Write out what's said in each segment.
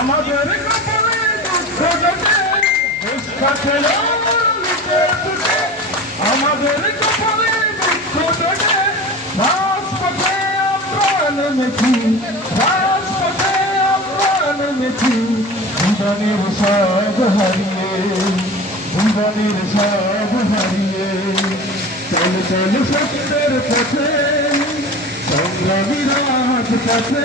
আমাদের আমাদের কপালে দুঃখ থেকে রাজপথে আমরা নেমেছি রাজপথে আমরা নেমেছি জীবনের সব হারিয়ে জীবনের সব হারিয়ে চল চল সত্যের পথে সংগ্রামীরা হাত পথে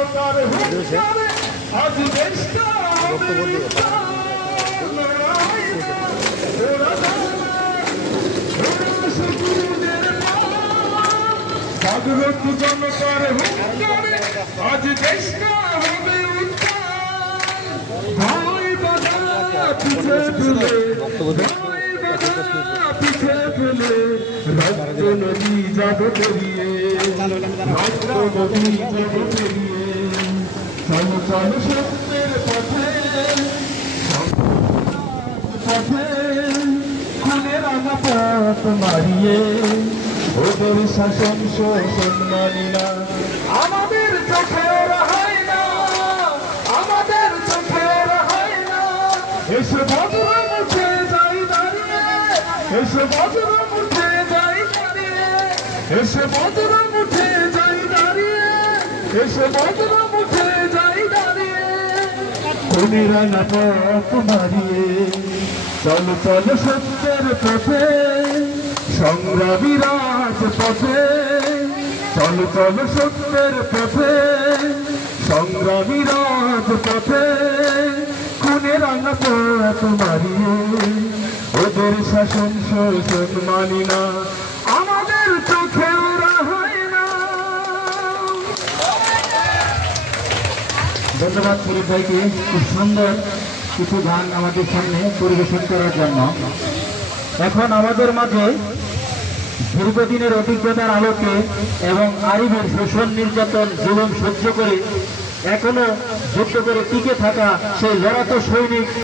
জাগ্রত জনতার হুঙ্কারে আজ দেশটা হবে উত্তাল। ওরা হয় না, ওরা নয়, ওরা সুকুনের প্রাণ। জাগ্রত জনতার হুঙ্কারে আজ দেশটা হবে উত্তাল। ভাই বাধা পিছে ফেলে ভাই বাধা পিছে ফেলে রক্ত নদী যাব পেরিয়ে রক্ত নদী যাব পেরিয়ে চল সত্যের পথে পথে খুনের আনা পথ মারিয়ে ওদের শাসন শোষণ মানি না আমাদের চোখে ওরা হয় না, আমাদের চোখে ওরা হয় না। এসে বজ্র মুখে যাই দাঁড়িয়ে, এসে বজ্র মুখে যাই দাঁড়িয়ে, এসে বজ্র মুখে যাই দাঁড়িয়ে, এসে বজ্র খুনিরা না পথ মারিয়ে চল চল সত্যের পথে সংগ্রামী রাজ পথে। চল চল সত্যের পথে সংগ্রামী রাজ পথে। খুনের আনা পথ মারিয়ে ওদের শাসন শোষণ না ধন্যবাদ পুলিশ ভাইকে। খুব সুন্দর কিছু গান আমাদের সামনে পরিবেশন করার জন্য। এখন আমাদের মাঝে দীর্ঘদিনের অভিজ্ঞতার আলোকে এবং আরিবের শোষণ নির্যাতন জীবন সহ্য করে এখনও যুদ্ধ করে টিকে থাকা সেই লড়াতো সৈনিক